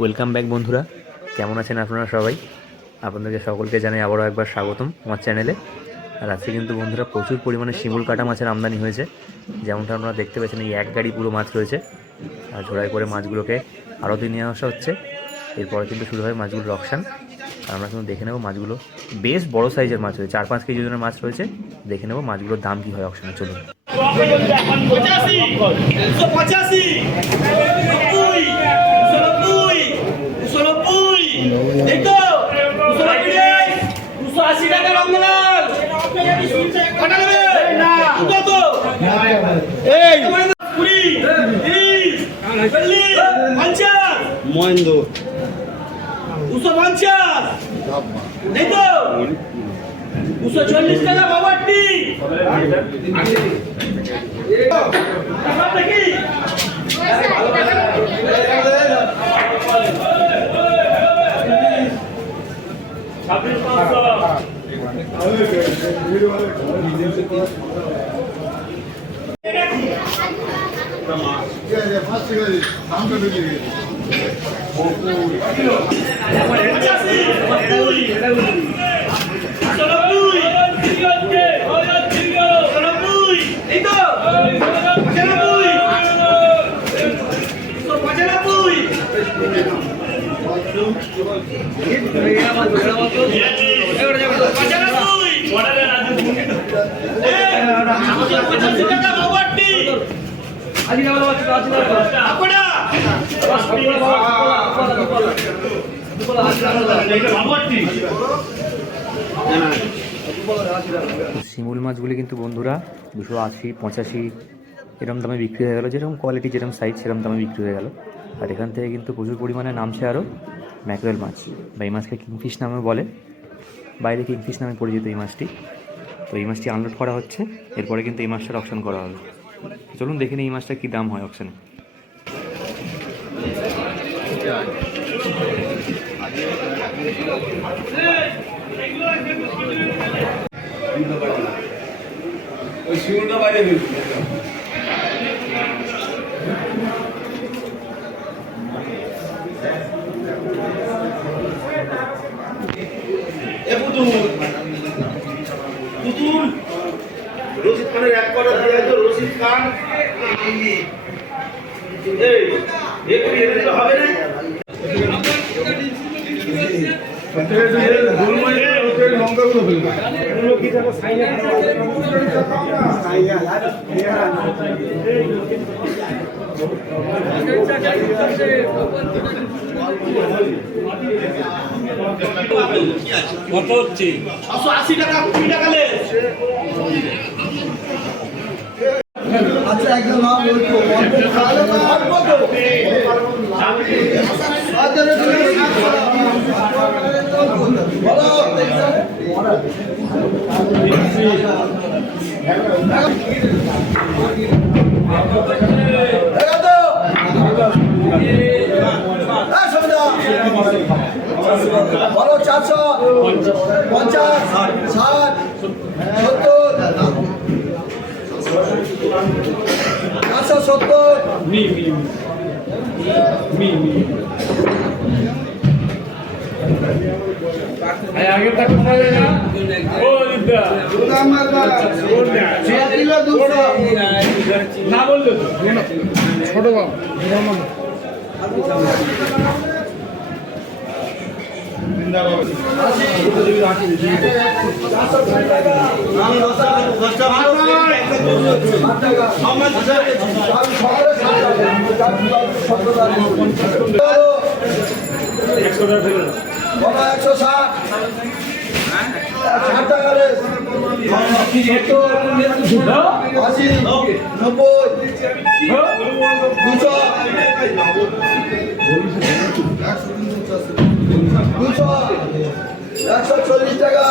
Welcome back বন্ধুরা, কেমন আছেন আপনারা সবাই? আপনাদেরকে সকলকে জানাই আবারও একবার স্বাগতম আমার চ্যানেলে। আর আজকে কিন্তু বন্ধুরা প্রচুর পরিমাণে শিমুল কাটা মাছের আমদানি হয়েছে। যেমনটা আপনারা দেখতে পাচ্ছেন, এই এক গাড়ি পুরো মাছ রয়েছে। আর ঝোড়াই করে মাছগুলোকে আড়তে নিয়ে আসা হচ্ছে। এরপরে কিন্তু শুরু হয় মাছগুলোর অকশান। আর আমরা কিন্তু দেখে নেবো মাছগুলো বেশ বড় সাইজের মাছ রয়েছে, 4-5 কেজি ওজনের মাছ রয়েছে। দেখে নেবো মাছগুলোর দাম কী হয় অকশানে। চলুন। মহেন্দ্র 250 নেই তো 240 টাকা বাবাটি দেখি শিমুল মাছগুলি কিন্তু বন্ধুরা 280-85 এরকম দামে বিক্রি হয়ে গেল। যেরকম কোয়ালিটি, যেরকম সাইজ, সেরকম দামে বিক্রি হয়ে গেল। আর এখান থেকে কিন্তু প্রচুর পরিমাণে নামছে আরও ম্যাকরেল মাছ, বা এই মাছকে কিংফিশ নামে বলে, বাইরে কিংফিশ নামে পরিচিত এই মাছটি। তো এই মাছটি আনলোড করা হচ্ছে, এরপরে কিন্তু এই মাছটার অকশন করা হবে। চলুন দেখে নিই এই মাছটা কী দাম হয় অকশনে। ওই শিউলটা বাইরে দিন। রশিদ খানের এক কটা দিয়ে তো রশিদ খান হবে না। কত হচ্ছে 680 টাকা 20 টাকা লে আচ্ছা একদম না বলতো অল্প খাওয়ালে তো অল্প তো বলো 450, 60, 70, আগে টাকা পাবে না ও দিদা না বললো ছোট বাবু বাবা 160 টাকা রে 80, 90, 200, 140 টাকা।